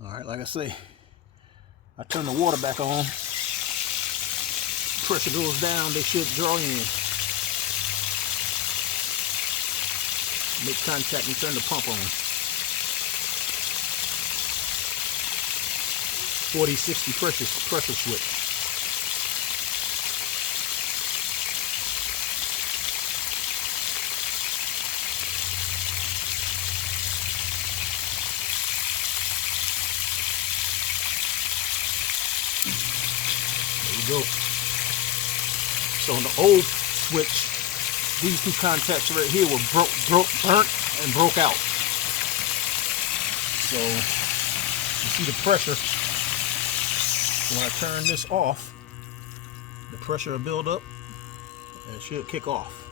All right, like I say, I turn the water back on. Pressure goes down, they should draw in. Make contact and turn the pump on. 40-60 pressure switch. There you go. So on the old switch, these two contacts right here were burnt and broke out. So you see the pressure. When I turn this off, the pressure will build up and it should kick off.